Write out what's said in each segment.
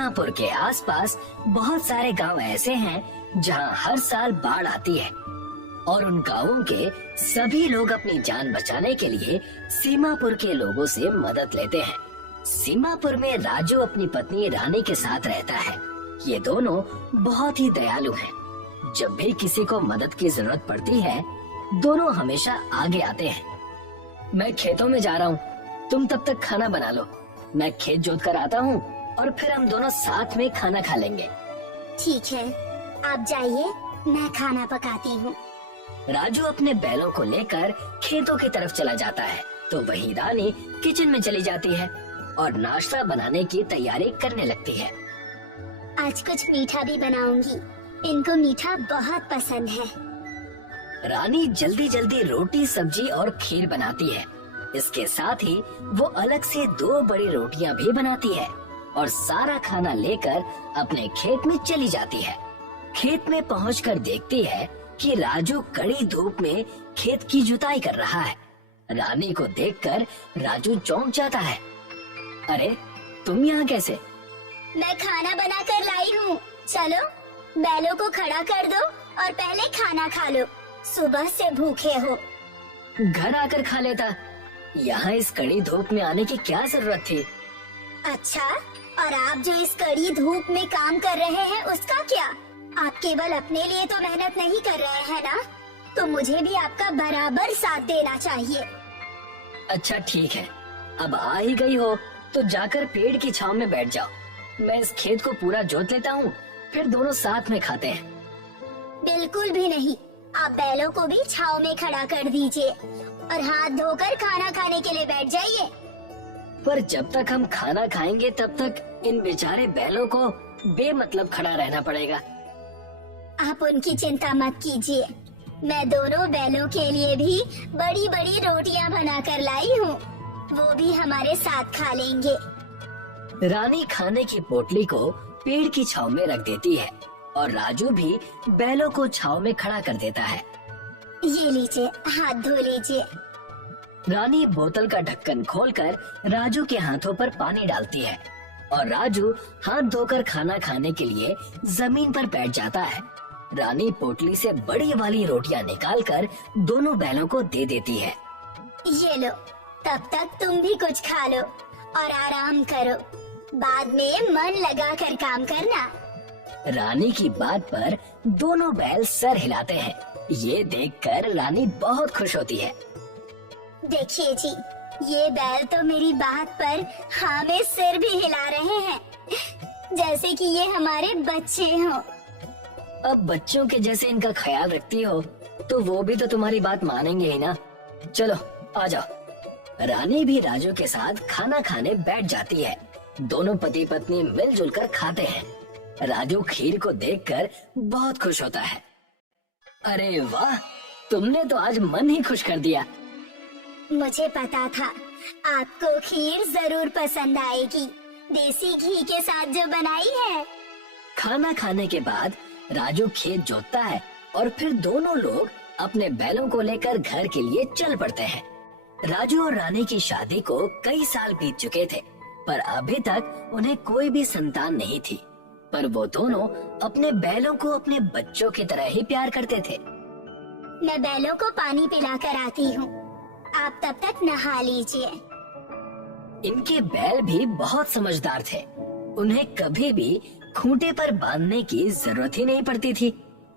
सीमापुर के आसपास बहुत सारे गांव ऐसे हैं जहां हर साल बाढ़ आती है और उन गांवों के सभी लोग अपनी जान बचाने के लिए सीमापुर के लोगों से मदद लेते हैं। सीमापुर में राजू अपनी पत्नी रानी के साथ रहता है। ये दोनों बहुत ही दयालु हैं। जब भी किसी को मदद की जरूरत पड़ती है, दोनों हमेशा आगे आते हैं। मैं खेतों में जा रहा हूँ, तुम तब तक खाना बना लो। मैं खेत जोत कर आता हूँ और फिर हम दोनों साथ में खाना खा लेंगे। ठीक है, आप जाइए, मैं खाना पकाती हूँ। राजू अपने बैलों को लेकर खेतों की तरफ चला जाता है तो वहीं रानी किचन में चली जाती है और नाश्ता बनाने की तैयारी करने लगती है। आज कुछ मीठा भी बनाऊंगी, इनको मीठा बहुत पसंद है। रानी जल्दी जल्दी रोटी, सब्जी और खीर बनाती है। इसके साथ ही वो अलग से 2 बड़ी रोटियां भी बनाती है और सारा खाना लेकर अपने खेत में चली जाती है। खेत में पहुंचकर देखती है कि राजू कड़ी धूप में खेत की जुताई कर रहा है। रानी को देखकर राजू चौंक जाता है। अरे, तुम यहाँ कैसे? मैं खाना बना कर लाई हूँ। चलो, बैलों को खड़ा कर दो और पहले खाना खा लो। सुबह से भूखे हो। घर आकर खा लेता। यहाँ इस कड़ी धूप में आने की क्या जरूरत थी? अच्छा, और आप जो इस कड़ी धूप में काम कर रहे हैं उसका क्या? आप केवल अपने लिए तो मेहनत नहीं कर रहे हैं ना? तो मुझे भी आपका बराबर साथ देना चाहिए। अच्छा ठीक है, अब आ ही गई हो तो जाकर पेड़ की छांव में बैठ जाओ। मैं इस खेत को पूरा जोत लेता हूँ, फिर दोनों साथ में खाते हैं। बिल्कुल भी नहीं, आप बैलों को भी छांव में खड़ा कर दीजिए और हाथ धोकर खाना खाने के लिए बैठ जाइए। पर जब तक हम खाना खाएंगे तब तक इन बेचारे बैलों को बेमतलब खड़ा रहना पड़ेगा। आप उनकी चिंता मत कीजिए, मैं दोनों बैलों के लिए भी बड़ी बड़ी रोटियां बना कर लाई हूँ, वो भी हमारे साथ खा लेंगे। रानी खाने की पोटली को पेड़ की छांव में रख देती है और राजू भी बैलों को छांव में खड़ा कर देता है। ये लीजिए, हाथ धो लीजिए। रानी बोतल का ढक्कन खोलकर राजू के हाथों पर पानी डालती है और राजू हाथ धोकर खाना खाने के लिए जमीन पर बैठ जाता है। रानी पोटली से बड़ी वाली रोटियां निकालकर दोनों बैलों को दे देती है। ये लो, तब तक तुम भी कुछ खा लो और आराम करो। बाद में मन लगा कर काम करना। रानी की बात पर दोनों बैल सर हिलाते हैं। ये देखकर रानी बहुत खुश होती है। देखिए जी, ये बैल तो मेरी बात पर हाँ में सिर भी हिला रहे हैं, जैसे कि ये हमारे बच्चे हों। अब बच्चों के जैसे इनका ख्याल रखती हो तो वो भी तो तुम्हारी बात मानेंगे ही ना। चलो आ जाओ। रानी भी राजू के साथ खाना खाने बैठ जाती है। दोनों पति पत्नी मिलजुल कर खाते हैं। राजू खीर को देखकर बहुत खुश होता है। अरे वाह, तुमने तो आज मन ही खुश कर दिया। मुझे पता था आपको खीर जरूर पसंद आएगी, देसी घी के साथ जो बनाई है। खाना खाने के बाद राजू खेत जोतता है और फिर दोनों लोग अपने बैलों को लेकर घर के लिए चल पड़ते हैं। राजू और रानी की शादी को कई साल बीत चुके थे, पर अभी तक उन्हें कोई भी संतान नहीं थी। पर वो दोनों अपने बैलों को अपने बच्चों की तरह ही प्यार करते थे। मैं बैलों को पानी पिलाकर आती हूँ, आप तब तक नहा लीजिए। इनके बैल भी बहुत समझदार थे। उन्हें कभी भी खूंटे पर बांधने की जरूरत ही नहीं पड़ती थी।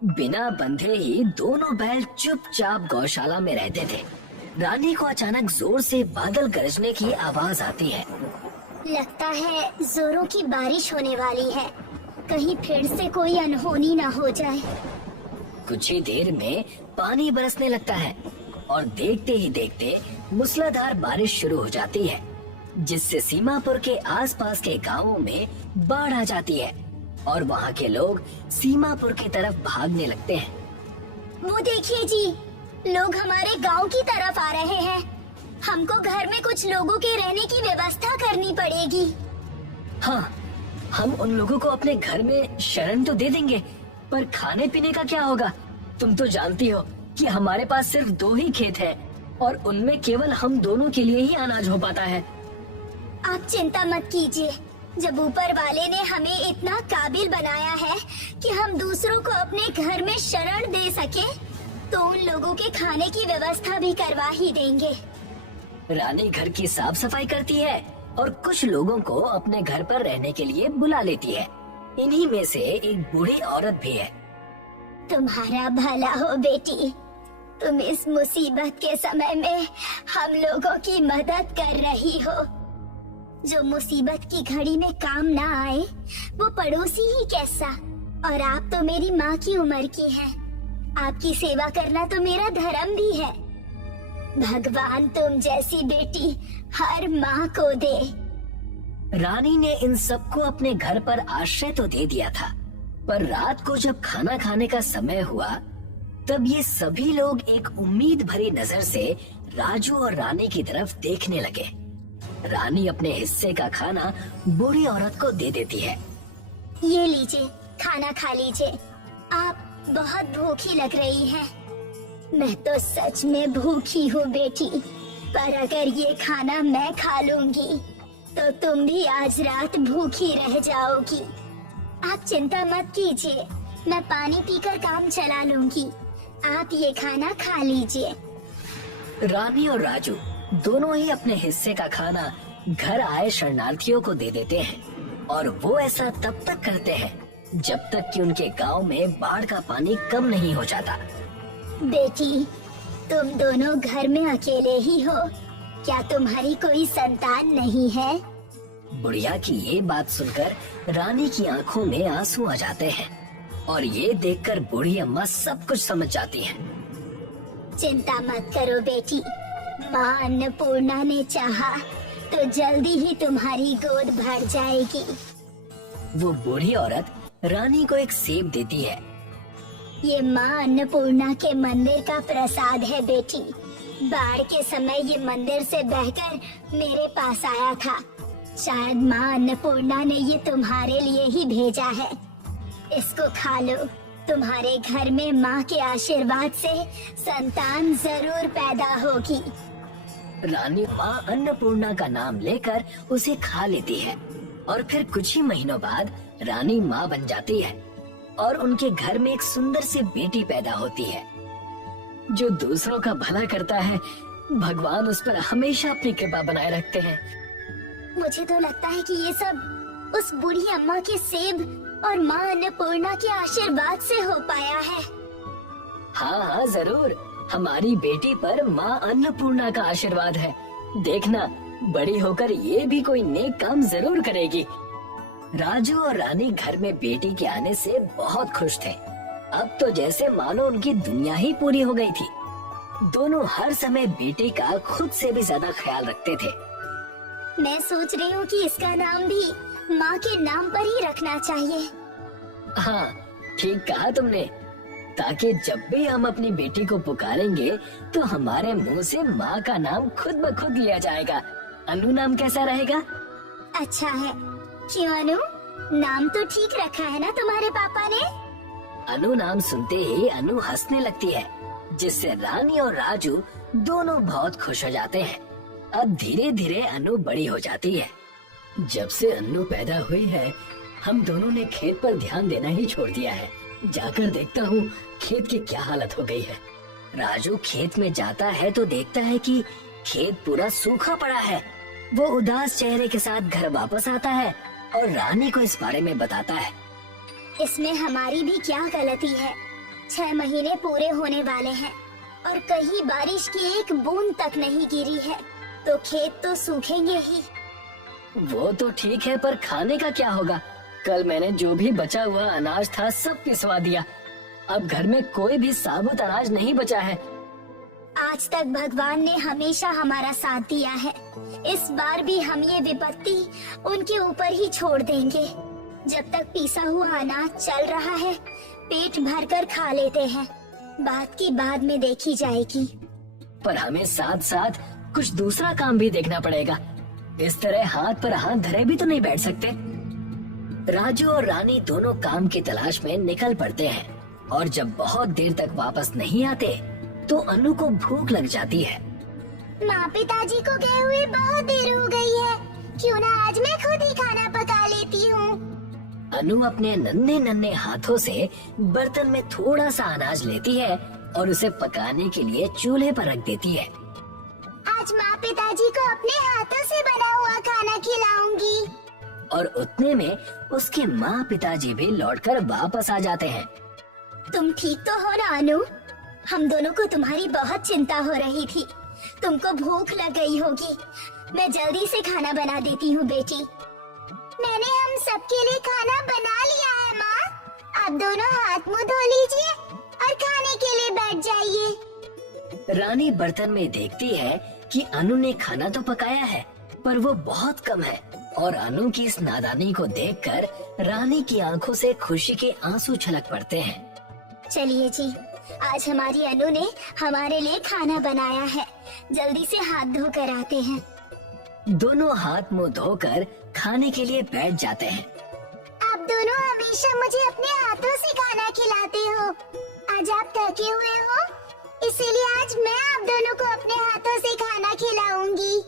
बिना बंधे ही दोनों बैल चुपचाप गौशाला में रहते थे। रानी को अचानक जोर से बादल गरजने की आवाज आती है। लगता है जोरों की बारिश होने वाली है, कहीं फिर से कोई अनहोनी न हो जाए। कुछ ही देर में पानी बरसने लगता है और देखते ही देखते मूसलाधार बारिश शुरू हो जाती है, जिससे सीमापुर के आसपास के गांवों में बाढ़ आ जाती है और वहाँ के लोग सीमापुर की तरफ भागने लगते हैं। वो देखिए जी, लोग हमारे गांव की तरफ आ रहे हैं। हमको घर में कुछ लोगों के रहने की व्यवस्था करनी पड़ेगी। हाँ, हम उन लोगों को अपने घर में शरण तो दे देंगे, पर खाने पीने का क्या होगा? तुम तो जानती हो कि हमारे पास सिर्फ 2 ही खेत हैं और उनमें केवल हम दोनों के लिए ही अनाज हो पाता है। आप चिंता मत कीजिए, जब ऊपर वाले ने हमें इतना काबिल बनाया है कि हम दूसरों को अपने घर में शरण दे सके, तो उन लोगों के खाने की व्यवस्था भी करवा ही देंगे। रानी घर की साफ सफाई करती है और कुछ लोगों को अपने घर पर रहने के लिए बुला लेती है। इन्हीं में से एक बूढ़ी औरत भी है। तुम्हारा भला हो बेटी, तुम इस मुसीबत के समय में हम लोगों की मदद कर रही हो। जो मुसीबत की घड़ी में काम ना आए वो पड़ोसी ही कैसा, और आप तो मेरी माँ की उम्र की हैं। आपकी सेवा करना तो मेरा धर्म भी है। भगवान तुम जैसी बेटी हर माँ को दे। रानी ने इन सबको अपने घर पर आश्रय तो दे दिया था, पर रात को जब खाना खाने का समय हुआ तब ये सभी लोग एक उम्मीद भरी नजर से राजू और रानी की तरफ देखने लगे। रानी अपने हिस्से का खाना बूढ़ी औरत को दे देती है। ये लीजिए, खाना खा लीजिए। आप बहुत भूखी लग रही हैं। मैं तो सच में भूखी हूँ बेटी, पर अगर ये खाना मैं खा लूंगी तो तुम भी आज रात भूखी रह जाओगी। आप चिंता मत कीजिए, मैं पानी पीकर काम चला लूंगी। आप ये खाना खा लीजिए। रानी और राजू दोनों ही अपने हिस्से का खाना घर आए शरणार्थियों को दे देते हैं, और वो ऐसा तब तक करते हैं जब तक कि उनके गांव में बाढ़ का पानी कम नहीं हो जाता। बेटी, तुम दोनों घर में अकेले ही हो क्या? तुम्हारी कोई संतान नहीं है? बुढ़िया की ये बात सुनकर रानी की आंखों में आंसू आ जाते हैं, और ये देखकर बूढ़ी अम्मा सब कुछ समझ जाती हैं। चिंता मत करो बेटी, माँ अन्नपूर्णा ने चाहा तो जल्दी ही तुम्हारी गोद भर जाएगी। वो बूढ़ी औरत रानी को एक सेब देती है। ये माँ अन्नपूर्णा के मंदिर का प्रसाद है बेटी। बाढ़ के समय ये मंदिर से बहकर मेरे पास आया था। शायद माँ अन्नपूर्णा ने ये तुम्हारे लिए ही भेजा है। इसको खा लो। तुम्हारे घर में माँ के आशीर्वाद से संतान जरूर पैदा होगी। रानी माँ अन्नपूर्णा का नाम लेकर उसे खा लेती है, और फिर कुछ ही महीनों बाद रानी माँ बन जाती है और उनके घर में एक सुंदर सी बेटी पैदा होती है। जो दूसरों का भला करता है, भगवान उस पर हमेशा अपनी कृपा बनाए रखते हैं। मुझे तो लगता है कि ये सब उस बूढ़ी अम्मा के सेब और माँ अन्नपूर्णा के आशीर्वाद से हो पाया है। हाँ हाँ जरूर, हमारी बेटी पर माँ अन्नपूर्णा का आशीर्वाद है। देखना, बड़ी होकर ये भी कोई नेक काम जरूर करेगी। राजू और रानी घर में बेटी के आने से बहुत खुश थे। अब तो जैसे मानो उनकी दुनिया ही पूरी हो गई थी। दोनों हर समय बेटी का खुद से भी ज्यादा ख्याल रखते थे। मैं सोच रही हूँ कि इसका नाम भी माँ के नाम पर ही रखना चाहिए। हाँ, ठीक कहा तुमने, ताकि जब भी हम अपनी बेटी को पुकारेंगे तो हमारे मुंह से माँ का नाम खुद ब खुद लिया जाएगा। अनु नाम कैसा रहेगा? अच्छा है। क्यों अनु? नाम तो ठीक रखा है ना तुम्हारे पापा ने? अनु नाम सुनते ही अनु हंसने लगती है, जिससे रानी और राजू दोनों बहुत खुश हो जाते हैं। अब धीरे धीरे अनु बड़ी हो जाती है। जब से अनु पैदा हुई है, हम दोनों ने खेत पर ध्यान देना ही छोड़ दिया है। जाकर देखता हूँ खेत की क्या हालत हो गई है। राजू खेत में जाता है तो देखता है कि खेत पूरा सूखा पड़ा है। वो उदास चेहरे के साथ घर वापस आता है और रानी को इस बारे में बताता है। इसमें हमारी भी क्या गलती है? 6 महीने पूरे होने वाले हैं और कहीं बारिश की एक बूंद तक नहीं गिरी है, तो खेत तो सूखेंगे ही। वो तो ठीक है, पर खाने का क्या होगा? कल मैंने जो भी बचा हुआ अनाज था सब पिसवा दिया। अब घर में कोई भी साबुत अनाज नहीं बचा है। आज तक भगवान ने हमेशा हमारा साथ दिया है। इस बार भी हम ये विपत्ति उनके ऊपर ही छोड़ देंगे। जब तक पिसा हुआ अनाज चल रहा है, पेट भरकर खा लेते हैं। बात की बाद में देखी जाएगी। पर हमें साथ साथ कुछ दूसरा काम भी देखना पड़ेगा। इस तरह हाथ पर हाथ धरे भी तो नहीं बैठ सकते। राजू और रानी दोनों काम की तलाश में निकल पड़ते हैं, और जब बहुत देर तक वापस नहीं आते तो अनु को भूख लग जाती है। माँ पिताजी को गए हुए बहुत देर हो गई है। क्यों ना आज मैं खुद ही खाना पका अनु अपने नन्हे नन्हे हाथों से बर्तन में थोड़ा सा अनाज लेती है और उसे पकाने के लिए चूल्हे पर रख देती है। आज माँ पिताजी को अपने हाथों से बना हुआ खाना खिलाऊंगी। और उतने में उसके माँ पिताजी भी लौटकर वापस आ जाते हैं। तुम ठीक तो हो ना अनु? हम दोनों को तुम्हारी बहुत चिंता हो रही थी। तुमको भूख लग गई होगी। मैं जल्दी से खाना बना देती हूँ बेटी। मैंने हम सबके लिए खाना बना लिया है माँ। आप दोनों हाथ मुंह धो लीजिए और खाने के लिए बैठ जाइए। रानी बर्तन में देखती है कि अनु ने खाना तो पकाया है पर वो बहुत कम है। और अनु की इस नादानी को देखकर रानी की आंखों से खुशी के आंसू छलक पड़ते हैं। चलिए जी, आज हमारी अनु ने हमारे लिए खाना बनाया है। जल्दी से हाथ धो कर आते हैं। दोनों हाथ मुंह धोकर खाने के लिए बैठ जाते हैं। आप दोनों हमेशा मुझे अपने हाथों से खाना खिलाते हो। आज आप थके हुए हो, इसीलिए आज मैं आप दोनों को अपने हाथों से खाना खिलाऊंगी।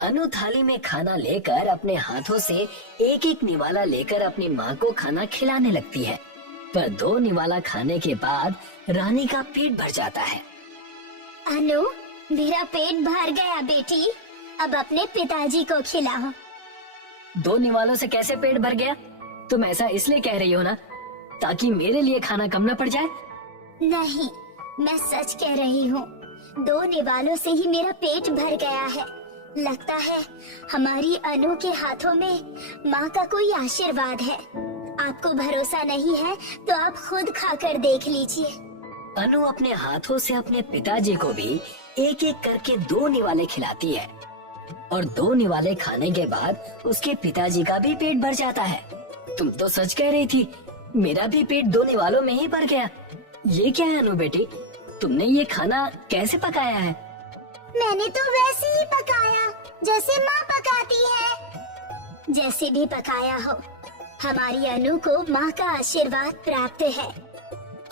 अनु थाली में खाना लेकर अपने हाथों से एक एक निवाला लेकर अपनी माँ को खाना खिलाने लगती है। पर 2 निवाला खाने के बाद रानी का पेट भर जाता है। अनु, मेरा पेट भर गया बेटी। अब अपने पिताजी को खिलाओ। 2 निवालों से कैसे पेट भर गया? तुम ऐसा इसलिए कह रही हो ना ताकि मेरे लिए खाना कम न पड़ जाए? नहीं, मैं सच कह रही हूँ। 2 निवालों से ही मेरा पेट भर गया है। लगता है हमारी अनु के हाथों में माँ का कोई आशीर्वाद है। आपको भरोसा नहीं है तो आप खुद खाकर देख लीजिए। अनु अपने हाथों से अपने पिताजी को भी एक एक करके 2 निवाले खिलाती है। और 2 निवाले खाने के बाद उसके पिताजी का भी पेट भर जाता है। तुम तो सच कह रही थी, मेरा भी पेट 2 निवालों में ही भर गया। ये क्या है अनु बेटी, तुमने ये खाना कैसे पकाया है? मैंने तो वैसे ही पकाया जैसे माँ पकाती है। जैसे भी पकाया हो, हमारी अनु को माँ का आशीर्वाद प्राप्त है।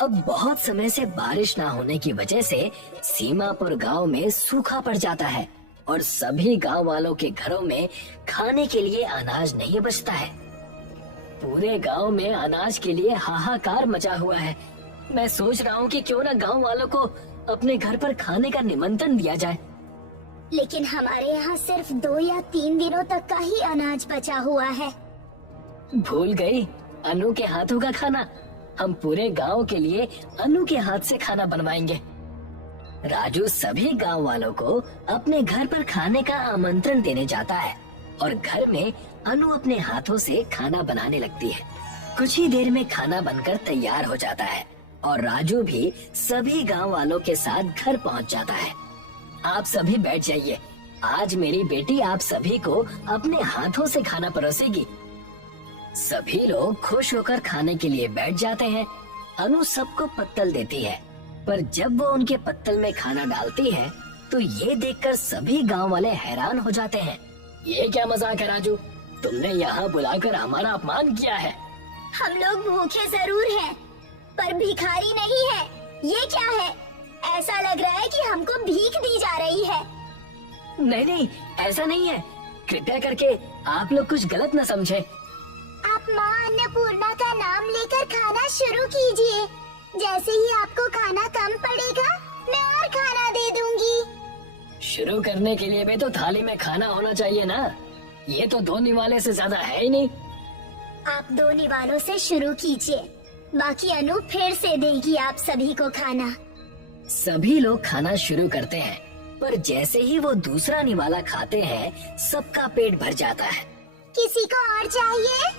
अब बहुत समय से बारिश ना होने की वजह से सीमापुर गांव में सूखा पड़ जाता है और सभी गांव वालों के घरों में खाने के लिए अनाज नहीं बचता है। पूरे गांव में अनाज के लिए हाहाकार मचा हुआ है। मैं सोच रहा हूँ कि क्यों ना गांव वालों को अपने घर पर खाने का निमंत्रण दिया जाए। लेकिन हमारे यहाँ सिर्फ 2 या 3 दिनों तक का ही अनाज बचा हुआ है। भूल गई अनु के हाथों का खाना। हम पूरे गांव के लिए अनु के हाथ से खाना बनवाएंगे। राजू सभी गांव वालों को अपने घर पर खाने का आमंत्रण देने जाता है और घर में अनु अपने हाथों से खाना बनाने लगती है। कुछ ही देर में खाना बनकर तैयार हो जाता है और राजू भी सभी गांव वालों के साथ घर पहुंच जाता है। आप सभी बैठ जाइए, आज मेरी बेटी आप सभी को अपने हाथों से खाना परोसेगी। सभी लोग खुश होकर खाने के लिए बैठ जाते हैं। अनु सबको पत्तल देती है, पर जब वो उनके पत्तल में खाना डालती है तो ये देखकर सभी गांव वाले हैरान हो जाते हैं। ये क्या मजाक है राजू, तुमने यहाँ बुलाकर हमारा अपमान किया है। हम लोग भूखे जरूर हैं, पर भिखारी नहीं है। ये क्या है? ऐसा लग रहा है कि हमको भीख दी जा रही है। नहीं नहीं, ऐसा नहीं है। कृपया करके आप लोग कुछ गलत न समझे। आप माँ अन्नपूर्णा का नाम लेकर खाना शुरू कीजिए। जैसे ही आपको खाना कम पड़ेगा, मैं और खाना दे दूंगी। शुरू करने के लिए भी तो थाली में खाना होना चाहिए ना। ये तो 2 निवाले से ज्यादा है ही नहीं। आप 2 निवालों से शुरू कीजिए, बाकी अनु फिर से देगी आप सभी को खाना। सभी लोग खाना शुरू करते हैं, पर जैसे ही वो दूसरा निवाला खाते हैं सबका पेट भर जाता है। किसी को और चाहिए?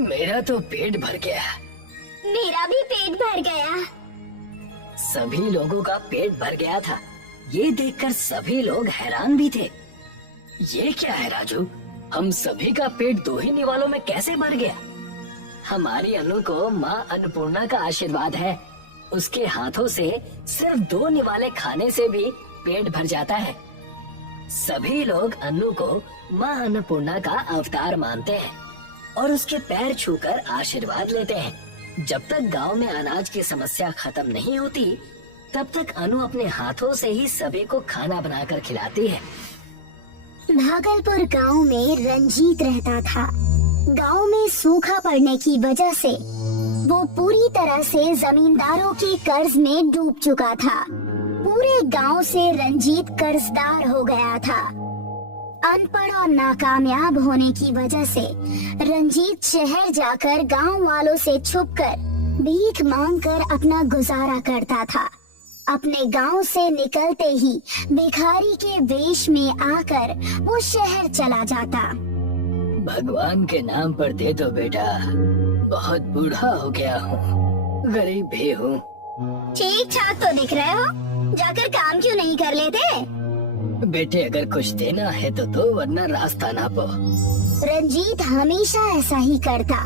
मेरा तो पेट भर गया। मेरा भी पेट भर गया। सभी लोगों का पेट भर गया था। ये देखकर सभी लोग हैरान भी थे। ये क्या है राजू, हम सभी का पेट 2 ही निवालों में कैसे भर गया? हमारी अनु को माँ अन्नपूर्णा का आशीर्वाद है। उसके हाथों से सिर्फ 2 निवाले खाने से भी पेट भर जाता है। सभी लोग अनु को माँ अन्नपूर्णा का अवतार मानते हैं और उसके पैर छूकर आशीर्वाद लेते हैं। जब तक गांव में अनाज की समस्या खत्म नहीं होती, तब तक अनु अपने हाथों से ही सभी को खाना बनाकर खिलाती है। भागलपुर गांव में रंजीत रहता था। गांव में सूखा पड़ने की वजह से वो पूरी तरह से जमींदारों के कर्ज में डूब चुका था। पूरे गांव से रंजीत कर्जदार हो गया था। अनपढ़ और नाकामयाब होने की वजह से रंजीत शहर जाकर गांव वालों से छुपकर भीख मांगकर अपना गुजारा करता था। अपने गांव से निकलते ही भिखारी के वेश में आकर वो शहर चला जाता। भगवान के नाम पर दे दो बेटा, बहुत बूढ़ा हो गया हूँ, गरीब भी हूँ। ठीक ठाक तो दिख रहे हो, जाकर काम क्यों नहीं कर लेते? बेटे अगर कुछ देना है तो दो, वरना रास्ता ना पो। रंजीत हमेशा ऐसा ही करता।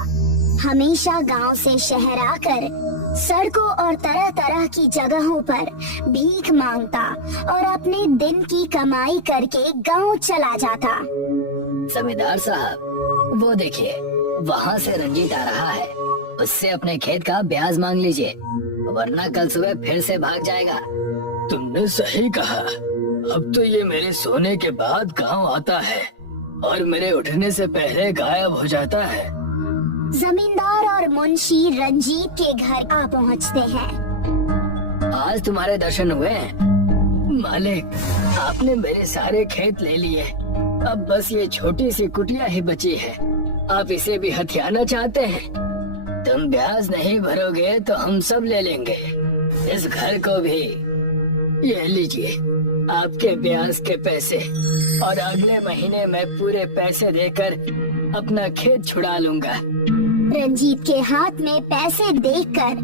हमेशा गांव से शहर आकर सड़कों और तरह तरह की जगहों पर भीख मांगता और अपने दिन की कमाई करके गांव चला जाता। जमींदार साहब, वो देखिए, वहाँ से रंजीत आ रहा है। उससे अपने खेत का ब्याज मांग लीजिए, वरना कल सुबह फिर से भाग जाएगा। तुमने सही कहा। अब तो ये मेरे सोने के बाद गांव आता है और मेरे उठने से पहले गायब हो जाता है। जमींदार और मुंशी रंजीत के घर आ पहुंचते हैं। आज तुम्हारे दर्शन हुए हैं मालिक। आपने मेरे सारे खेत ले लिए, अब बस ये छोटी सी कुटिया ही बची है। आप इसे भी हथियाना चाहते हैं? तुम ब्याज नहीं भरोगे तो हम सब ले लेंगे, इस घर को भी। ये लीजिए आपके ब्याज के पैसे, और अगले महीने मैं पूरे पैसे देकर अपना खेत छुड़ा लूंगा। रंजीत के हाथ में पैसे देखकर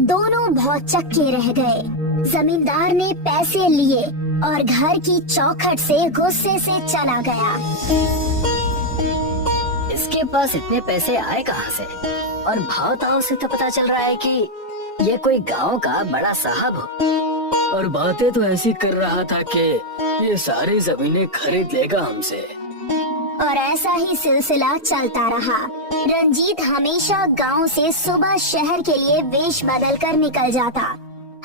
दोनों भौचक्के रह गए। जमींदार ने पैसे लिए और घर की चौखट से गुस्से से चला गया। इसके पास इतने पैसे आए कहाँ से? और भाव ताव से तो पता चल रहा है कि ये कोई गांव का बड़ा साहब हो। और बातें तो ऐसी कर रहा था कि ये सारी जमीनें खरीद लेगा हमसे। और ऐसा ही सिलसिला चलता रहा। रंजीत हमेशा गांव से सुबह शहर के लिए वेश बदल कर निकल जाता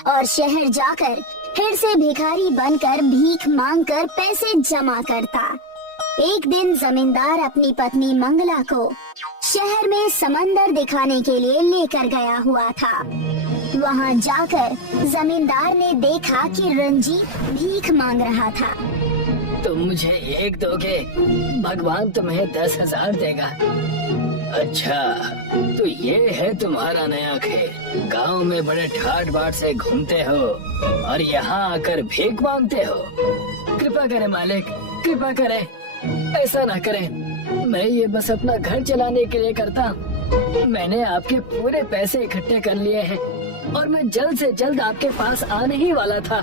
और शहर जाकर फिर से भिखारी बनकर भीख मांगकर पैसे जमा करता। एक दिन जमींदार अपनी पत्नी मंगला को शहर में समंदर दिखाने के लिए लेकर गया हुआ था। वहां जाकर जमींदार ने देखा कि रंजीत भीख मांग रहा था। तुम मुझे एक दोगे, भगवान तुम्हें 10,000 देगा। अच्छा, तो ये है तुम्हारा नया खेल। गांव में बड़े ठाट बाट से घूमते हो और यहाँ आकर भीख मांगते हो। कृपा करें मालिक, कृपा करें, ऐसा ना करें। मैं ये बस अपना घर चलाने के लिए करता हूँ। मैंने आपके पूरे पैसे इकट्ठे कर लिए हैं और मैं जल्द से जल्द आपके पास आने ही वाला था।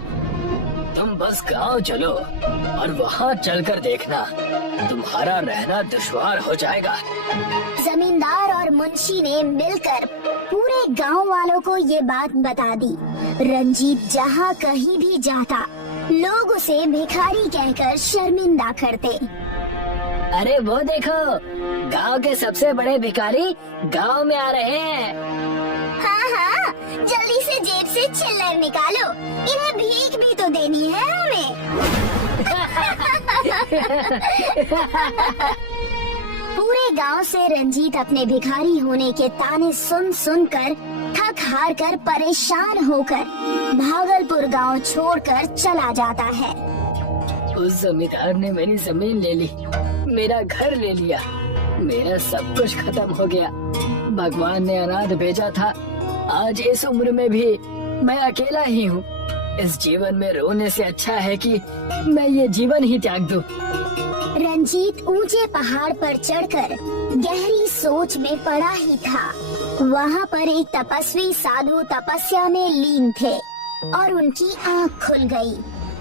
तुम बस गांव चलो और वहाँ चलकर देखना, तुम्हारा रहना दुश्वार हो जाएगा। जमींदार और मुंशी ने मिलकर पूरे गांव वालों को ये बात बता दी। रंजीत जहाँ कहीं भी जाता, लोग उसे भिखारी कहकर शर्मिंदा करते। अरे वो देखो, गांव के सबसे बड़े भिखारी गांव में आ रहे हैं। हाँ हाँ, जल्दी से जेब से चिल्लर निकालो, इन्हें भीख भी तो देनी है हमें। पूरे गांव से रंजीत अपने भिखारी होने के ताने सुन सुनकर थक हार कर परेशान होकर भागलपुर गांव छोड़कर चला जाता है। उस जमींदार ने मेरी जमीन ले ली, मेरा घर ले लिया, मेरा सब कुछ खत्म हो गया। भगवान ने अनाथ भेजा था, आज इस उम्र में भी मैं अकेला ही हूँ। इस जीवन में रोने से अच्छा है कि मैं ये जीवन ही त्याग दूं। रंजीत ऊंचे पहाड़ पर चढ़कर गहरी सोच में पड़ा ही था। वहाँ पर एक तपस्वी साधु तपस्या में लीन थे और उनकी आँख खुल गई।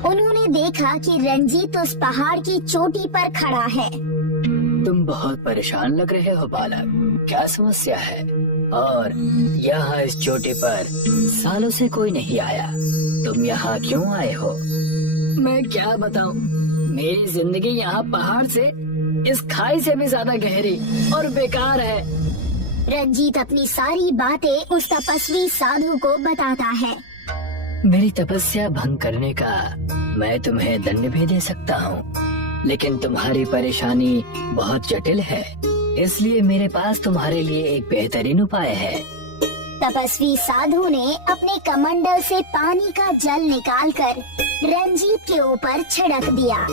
उन्होंने देखा कि रंजीत उस पहाड़ की चोटी पर खड़ा है। तुम बहुत परेशान लग रहे हो बालक, क्या समस्या है? और यहाँ इस चोटी पर सालों से कोई नहीं आया, तुम यहाँ क्यों आए हो? मैं क्या बताऊं, मेरी जिंदगी यहाँ पहाड़ से, इस खाई से भी ज्यादा गहरी और बेकार है। रंजीत अपनी सारी बातें उस तपस्वी साधु को बताता है। मेरी तपस्या भंग करने का मैं तुम्हें दंड भी दे सकता हूँ, लेकिन तुम्हारी परेशानी बहुत जटिल है, इसलिए मेरे पास तुम्हारे लिए एक बेहतरीन उपाय है। तपस्वी साधु ने अपने कमंडल से पानी का जल निकालकर रंजीत के ऊपर छिड़क दिया।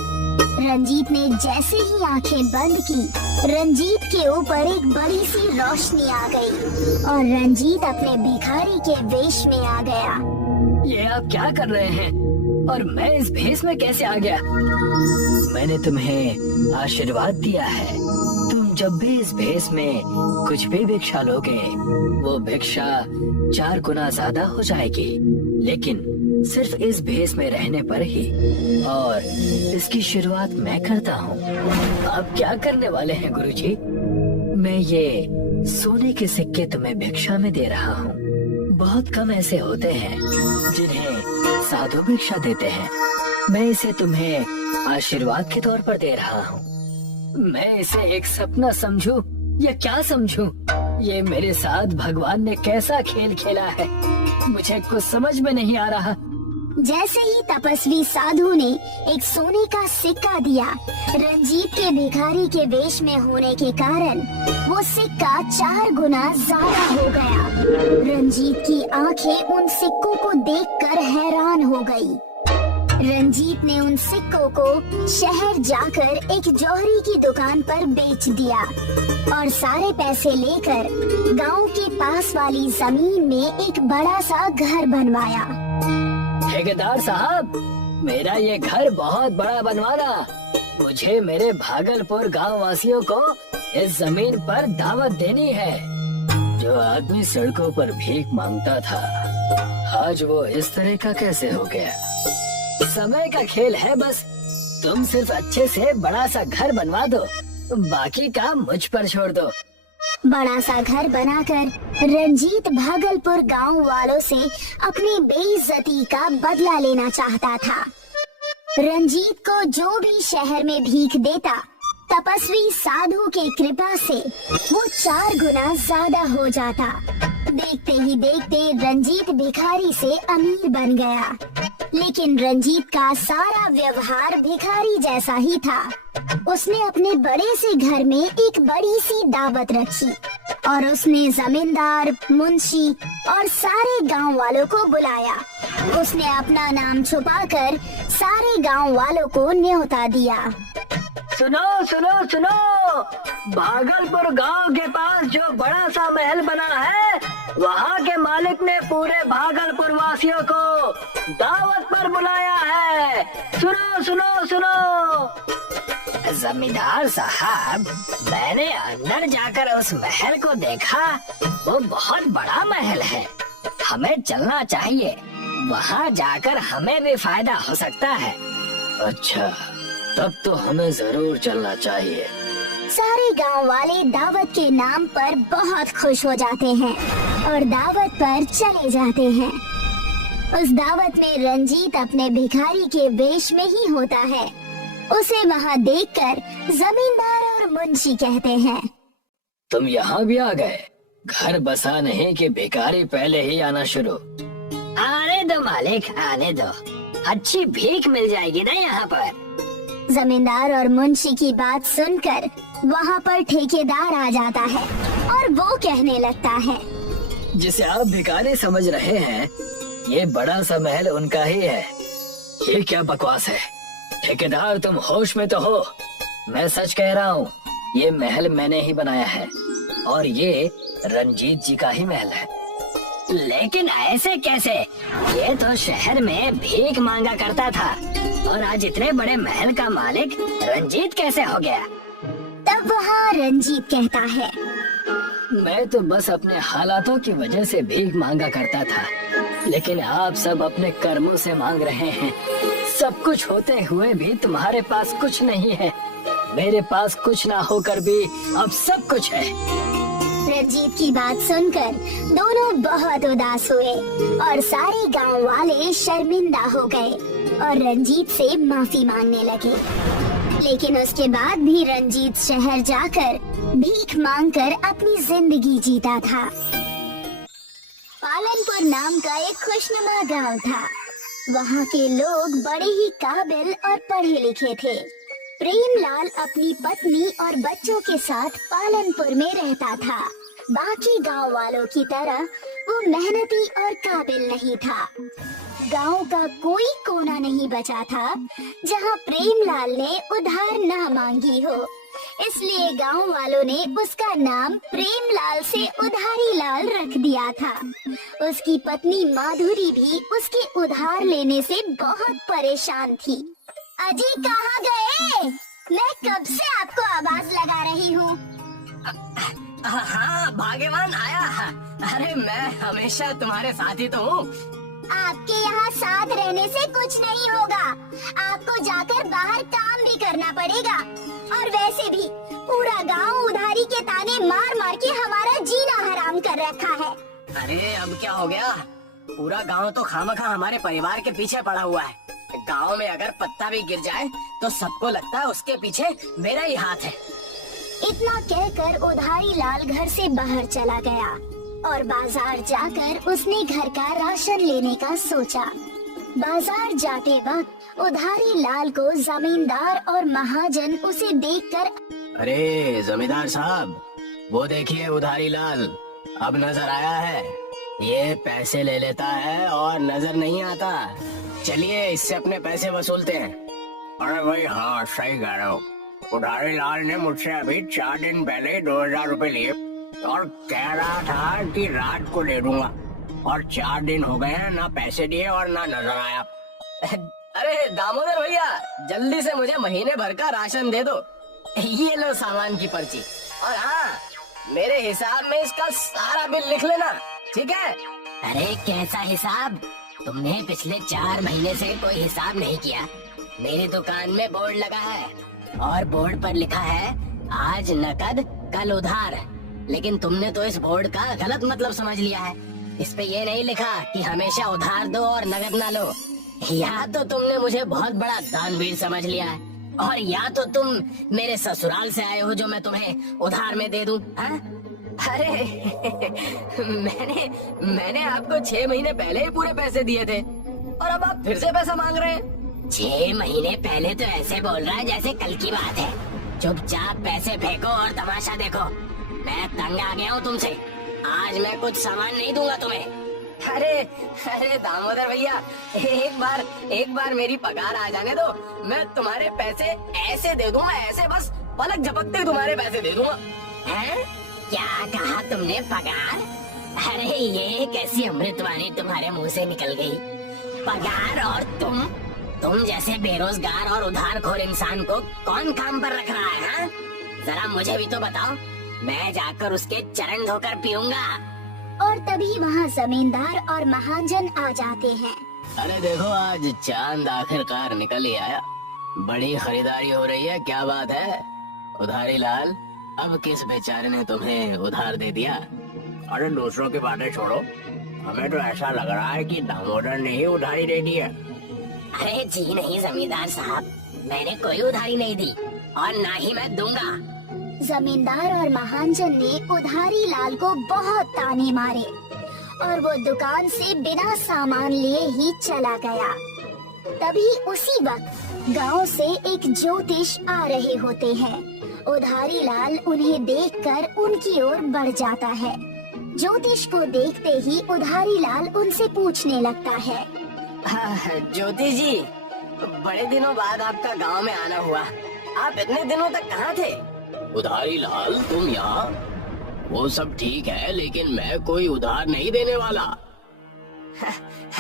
रंजीत ने जैसे ही आंखें बंद की, रंजीत के ऊपर एक बड़ी सी रोशनी आ गई और रंजीत अपने भिखारी के वेश में आ गया। ये आप क्या कर रहे हैं और मैं इस भेष में कैसे आ गया? मैंने तुम्हें आशीर्वाद दिया है, तुम जब भी इस भेष में कुछ भी भिक्षा लोगे वो भिक्षा 4 गुना ज्यादा हो जाएगी, लेकिन सिर्फ इस भेष में रहने पर ही। और इसकी शुरुआत मैं करता हूँ। आप क्या करने वाले हैं गुरुजी? मैं ये सोने के सिक्के तुम्हें भिक्षा में दे रहा हूँ। बहुत कम ऐसे होते हैं जिन्हें साधु भिक्षा देते हैं। मैं इसे तुम्हें आशीर्वाद के तौर पर दे रहा हूँ। मैं इसे एक सपना समझूं या क्या समझूं? ये मेरे साथ भगवान ने कैसा खेल खेला है, मुझे कुछ समझ में नहीं आ रहा। जैसे ही तपस्वी साधु ने एक सोने का सिक्का दिया, रंजीत के भिखारी के वेश में होने के कारण वो सिक्का 4 गुना ज्यादा हो गया। रंजीत की आंखें उन सिक्कों को देखकर हैरान हो गई। रंजीत ने उन सिक्कों को शहर जाकर एक जौहरी की दुकान पर बेच दिया और सारे पैसे लेकर गांव के पास वाली जमीन में एक बड़ा सा घर बनवाया। ठेकेदार साहब, मेरा ये घर बहुत बड़ा बनवाना। मुझे मेरे भागलपुर गांव वासियों को इस जमीन पर दावत देनी है। जो आदमी सड़कों पर भीख मांगता था, आज वो इस तरह का कैसे हो गया? समय का खेल है बस। तुम सिर्फ अच्छे से बड़ा सा घर बनवा दो, बाकी काम मुझ पर छोड़ दो। बड़ा सा घर बनाकर रंजीत भागलपुर गांव वालों से अपनी बेइज्जती का बदला लेना चाहता था। रंजीत को जो भी शहर में भीख देता, तपस्वी साधु के कृपा से वो 4 गुना ज्यादा हो जाता। देखते ही देखते रंजीत भिखारी से अमीर बन गया, लेकिन रंजीत का सारा व्यवहार भिखारी जैसा ही था। उसने अपने बड़े से घर में एक बड़ी सी दावत रखी और उसने जमींदार, मुंशी और सारे गांव वालों को बुलाया। उसने अपना नाम छुपाकर सारे गांव वालों को न्योता दिया। सुनो सुनो सुनो, भागलपुर गांव के पास जो बड़ा सा महल बना है, वहाँ के मालिक ने पूरे भागलपुर वासियों को दावत पर बुलाया है। सुनो सुनो सुनो। जमींदार साहब, मैंने अंदर जाकर उस महल को देखा। वो बहुत बड़ा महल है, हमें चलना चाहिए। वहाँ जाकर हमें भी फायदा हो सकता है। अच्छा, तब तो हमें जरूर चलना चाहिए। सारे गांव वाले दावत के नाम पर बहुत खुश हो जाते हैं और दावत पर चले जाते हैं। उस दावत में रंजीत अपने भिखारी के वेश में ही होता है। उसे वहाँ देखकर जमींदार और मुंशी कहते हैं, तुम यहाँ भी आ गए? घर बसा नहीं कि भिखारी पहले ही आना शुरू? आने दो मालिक, आने दो। अच्छी भीख मिल जाएगी ना यहाँ पर। जमींदार और मुंशी की बात सुनकर वहाँ पर ठेकेदार आ जाता है और वो कहने लगता है, जिसे आप भिखारी समझ रहे हैं, ये बड़ा सा महल उनका ही है। ये क्या बकवास है? ठेकेदार, तुम होश में तो हो? मैं सच कह रहा हूँ, ये महल मैंने ही बनाया है और ये रंजीत जी का ही महल है। लेकिन ऐसे कैसे? ये तो शहर में भीख मांगा करता था और आज इतने बड़े महल का मालिक रंजीत कैसे हो गया? तब वहाँ रंजीत कहता है, मैं तो बस अपने हालातों की वजह से भीख मांगा करता था, लेकिन आप सब अपने कर्मों से मांग रहे हैं। सब कुछ होते हुए भी तुम्हारे पास कुछ नहीं है। मेरे पास कुछ ना होकर भी अब सब कुछ है। रंजीत की बात सुनकर दोनों बहुत उदास हुए और सारे गांव वाले शर्मिंदा हो गए और रंजीत से माफी मांगने लगे। लेकिन उसके बाद भी रंजीत शहर जाकर भीख मांगकर अपनी जिंदगी जीता था। पालनपुर नाम का एक खुशनुमा गांव था। वहाँ के लोग बड़े ही काबिल और पढ़े लिखे थे। प्रेमलाल अपनी पत्नी और बच्चों के साथ पालनपुर में रहता था। बाकी गांव वालों की तरह वो मेहनती और काबिल नहीं था। गांव का कोई कोना नहीं बचा था जहां प्रेमलाल ने उधार न मांगी हो, इसलिए गांव वालों ने उसका नाम प्रेमलाल से उधारी लाल रख दिया था। उसकी पत्नी माधुरी भी उसके उधार लेने से बहुत परेशान थी। अजी कहाँ गए? मैं कब से आपको आवाज लगा रही हूँ। हाँ भाग्यवान आया। अरे मैं हमेशा तुम्हारे साथ ही तो हूँ। आपके यहाँ साथ रहने से कुछ नहीं होगा, आपको जाकर बाहर काम भी करना पड़ेगा। और वैसे भी पूरा गांव उधारी के ताने मार मार के हमारा जीना हराम कर रखा है। अरे अब क्या हो गया? पूरा गांव तो खामखा हमारे परिवार के पीछे पड़ा हुआ है। गांव में अगर पत्ता भी गिर जाए तो सबको लगता है उसके पीछे मेरा ही हाथ है। इतना कहकर उधारी लाल घर से बाहर चला गया और बाजार जाकर उसने घर का राशन लेने का सोचा। बाजार जाते वक्त उधारी लाल को जमींदार और महाजन उसे देखकर, अरे जमींदार साहब, वो देखिए उधारी लाल अब नजर आया है। ये पैसे ले लेता है और नजर नहीं आता। चलिए इससे अपने पैसे वसूलते हैं। अरे भाई हाँ सही कह रहे हो। उधारी लाल ने मुझसे अभी 4 दिन पहले 2000 रुपए लिए और कह रहा था कि रात को ले दूंगा, और 4 दिन हो गए हैं, ना पैसे दिए और ना नजर आया। अरे दामोदर भैया, जल्दी से मुझे महीने भर का राशन दे दो। ये लो सामान की पर्ची, और हाँ मेरे हिसाब में इसका सारा बिल लिख लेना, ठीक है? अरे कैसा हिसाब? तुमने पिछले 4 महीने से कोई हिसाब नहीं किया। मेरी दुकान में बोर्ड लगा है और बोर्ड पर लिखा है आज नकद कल उधार, लेकिन तुमने तो इस बोर्ड का गलत मतलब समझ लिया है। इस पे ये नहीं लिखा कि हमेशा उधार दो और नगद ना लो। या तो तुमने मुझे बहुत बड़ा दानवीर समझ लिया है, और या तो तुम मेरे ससुराल से आए हो जो मैं तुम्हें उधार में दे दूं। हाँ? अरे मैंने आपको 6 महीने पहले ही पूरे पैसे दिए थे, और अब आप फिर से पैसा मांग रहे हैं। 6 महीने पहले तो ऐसे बोल रहा है जैसे कल की बात है। चुपचाप पैसे फेंको और तमाशा देखो। मैं तंग आ गया हूँ तुमसे। आज मैं कुछ सामान नहीं दूंगा तुम्हें। अरे दामोदर भैया, एक बार मेरी पगार आ जाने दो। मैं तुम्हारे पैसे ऐसे दे दूंगा, ऐसे बस पलक झपकते तुम्हारे पैसे दे दूंगा। हैं? क्या कहा तुमने? पगार? अरे ये कैसी अमृतवाणी तुम्हारे मुंह से निकल गई? पगार? और तुम जैसे बेरोजगार और उधारखोर इंसान को कौन काम पर रख रहा है? हाँ? जरा मुझे भी तो बताओ, मैं जाकर उसके चरण धोकर पीऊंगा। और तभी वहाँ जमींदार और महाजन आ जाते हैं। अरे देखो, आज चांद आखिरकार निकल ही आया। बड़ी खरीदारी हो रही है, क्या बात है? उधारी लाल, अब किस बेचारे ने तुम्हें उधार दे दिया? अरे दूसरों की बातें छोड़ो, हमें तो ऐसा लग रहा है कि दामोदर ने ही उधारी दे दी है। अरे जी नहीं जमींदार साहब, मैंने कोई उधारी नहीं दी और ना ही मैं दूंगा। जमींदार और महाजन ने उधारी लाल को बहुत ताने मारे और वो दुकान से बिना सामान लिए ही चला गया। तभी उसी वक्त गांव से एक ज्योतिष आ रहे होते हैं। उधारी लाल उन्हें देखकर उनकी ओर बढ़ जाता है। ज्योतिष को देखते ही उधारी लाल उनसे पूछने लगता है, ज्योतिष जी, बड़े दिनों बाद आपका गांव में आना हुआ। आप इतने दिनों तक कहाँ थे? उधारी लाल, तुम यहाँ? वो सब ठीक है, लेकिन मैं कोई उधार नहीं देने वाला।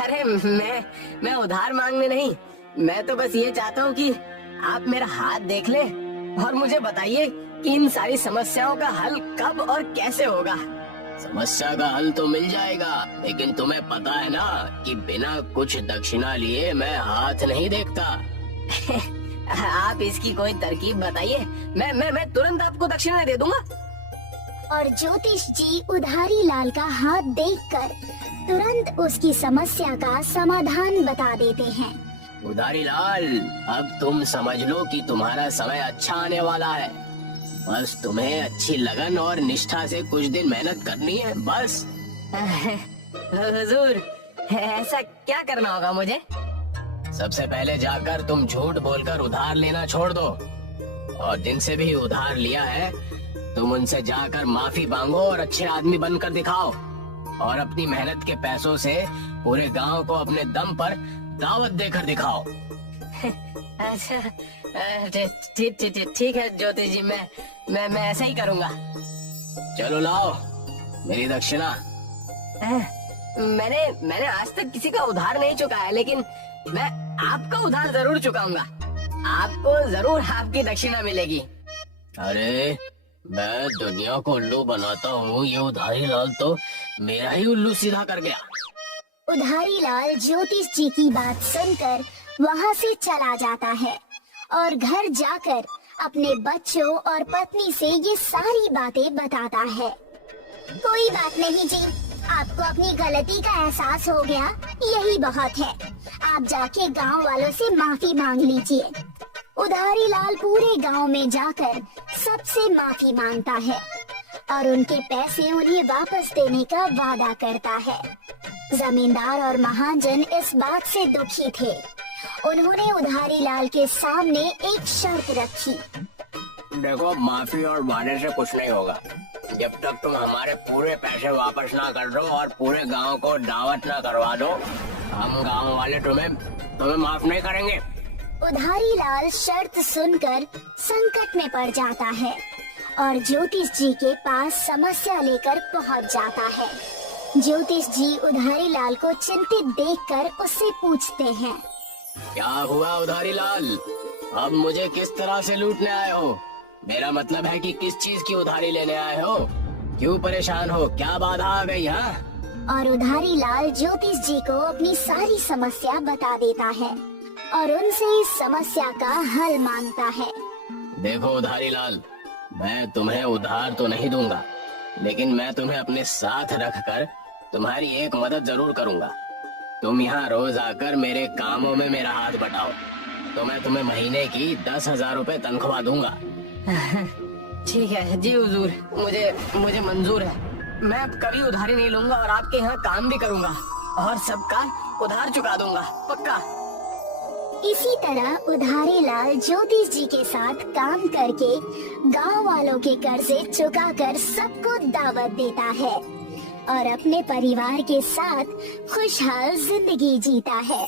अरे मैं उधार मांगने नहीं, मैं तो बस ये चाहता हूँ कि आप मेरा हाथ देख लें और मुझे बताइए कि इन सारी समस्याओं का हल कब और कैसे होगा। समस्या का हल तो मिल जाएगा, लेकिन तुम्हें पता है ना कि बिना कुछ दक्षिणा लिए मैं हाथ नहीं देखता। आप इसकी कोई तरकीब बताइए, मैं तुरंत आपको दक्षिणा दे दूंगा। और ज्योतिष जी उधारी लाल का हाथ देखकर तुरंत उसकी समस्या का समाधान बता देते हैं। उधारी लाल, अब तुम समझ लो कि तुम्हारा समय अच्छा आने वाला है। बस तुम्हें अच्छी लगन और निष्ठा से कुछ दिन मेहनत करनी है, बस। हुजूर, ऐसा क्या करना होगा मुझे? सबसे पहले जाकर तुम झूठ बोलकर उधार लेना छोड़ दो और जिनसे भी उधार लिया है तुम उनसे जाकर माफी मांगो और अच्छे आदमी बनकर दिखाओ और अपनी मेहनत के पैसों से पूरे गांव को अपने दम पर दावत देकर दिखाओ। अच्छा ठीक है ज्योतिष जी, मैं ऐसा ही करूँगा। चलो लाओ मेरी दक्षिणा। मैंने आज तक किसी का उधार नहीं चुकाया, लेकिन मैं आपका उधार जरूर चुकाऊंगा। आपको जरूर आपकी दक्षिणा मिलेगी। अरे मैं दुनिया को उल्लू बनाता हूँ, ये उधारी लाल तो मेरा ही उल्लू सीधा कर गया। उधारी लाल ज्योतिष जी की बात सुनकर वहाँ से चला जाता है और घर जाकर अपने बच्चों और पत्नी से ये सारी बातें बताता है। कोई बात नहीं जी, आपको अपनी गलती का एहसास हो गया, यही बहुत है। आप जाके गांव वालों से माफी मांग लीजिए। उधारी लाल पूरे गांव में जाकर सबसे माफी मांगता है और उनके पैसे उन्हें वापस देने का वादा करता है। जमींदार और महाजन इस बात से दुखी थे। उन्होंने उधारी लाल के सामने एक शर्त रखी। देखो, माफी और वादे से कुछ नहीं होगा। जब तक तुम हमारे पूरे पैसे वापस ना कर दो और पूरे गांव को दावत ना करवा दो, हम गांव वाले तुम्हें माफ नहीं करेंगे। उधारी लाल शर्त सुनकर संकट में पड़ जाता है और ज्योतिष जी के पास समस्या लेकर पहुंच जाता है। ज्योतिष जी उधारी लाल को चिंतित देखकर उससे पूछते हैं, क्या हुआ उधारी लाल? अब मुझे किस तरह से लूटने आए हो? मेरा मतलब है कि किस चीज की उधारी लेने आए हो? क्यों परेशान हो? क्या बाधा आ गई है? और उधारी लाल ज्योतिष जी को अपनी सारी समस्या बता देता है और उनसे इस समस्या का हल मांगता है। देखो उधारी लाल, मैं तुम्हें उधार तो नहीं दूंगा, लेकिन मैं तुम्हें अपने साथ रखकर तुम्हारी एक मदद जरूर करूंगा। तुम यहाँ रोज आकर मेरे कामों में मेरा हाथ बटाओ तो मैं तुम्हें महीने की 10,000 रुपए तनख्वाह दूंगा। ठीक है जी हुजूर, मुझे मंजूर है। मैं अब कभी उधारी नहीं लूंगा और आपके यहाँ काम भी करूंगा और सबका उधार चुका दूंगा, पक्का। इसी तरह उधारी लाल ज्योतिष जी के साथ काम करके गांव वालों के कर्जे चुकाकर सबको दावत देता है और अपने परिवार के साथ खुशहाल जिंदगी जीता है।